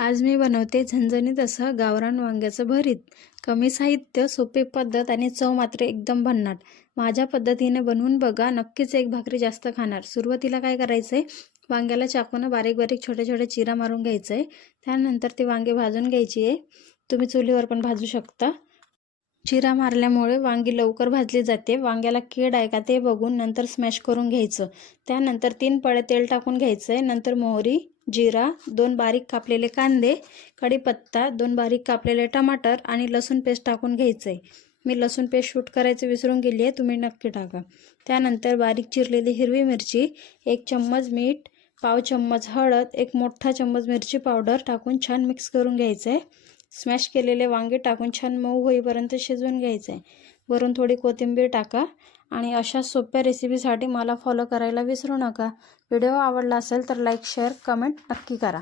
आज मी बनवते झणझणीत असं गावरान वांग्याचं भरीत. कमी साहित्य, सोपी पद्धत आणि चव मात्र एकदम भन्नाट. माझ्या पद्धतीने बनवून बघा, नक्कीच एक भाकरी जास्त खाणार. सुरुवातीला काय करायचं आहे, वांग्याला चाकूनं बारीक बारीक छोटे छोटे चिरा मारून घ्यायचं आहे. त्यानंतर ते वांगे भाजून घ्यायची आहे. तुम्ही चुलीवर पण भाजू शकता. चिरा मारल्यामुळे वांगी लवकर भाजली जाते. वांग्याला कीड आहे का ते बघून नंतर स्मॅश करून घ्यायचं. त्यानंतर 3 पळे तेल टाकून घ्यायचं आहे. नंतर मोहरी, जिरा, 2 बारीक कापलेले कांदे, कढीपत्ता, 2 बारीक कापलेले टमाटर आणि लसूण पेस्ट टाकून घ्यायचं आहे. मी लसूण पेस्ट शूट करायचं विसरून गेली आहे, तुम्ही नक्की टाका. त्यानंतर बारीक चिरलेली हिरवी मिरची, 1 चम्मच मीठ, पाव चम्मच हळद, 1 मोठा चम्मच मिरची पावडर टाकून छान मिक्स करून घ्यायचं आहे. स्मॅश केलेले वांगे टाकून छान मऊ होईपर्यंत शिजवून घ्यायचं आहे. वरून थोडी कोथिंबीर टाका आणि अशा सोप्या रेसिपीसाठी मला फॉलो करायला विसरू नका. व्हिडिओ आवडला असेल तर लाईक, शेअर, कमेंट नक्की करा.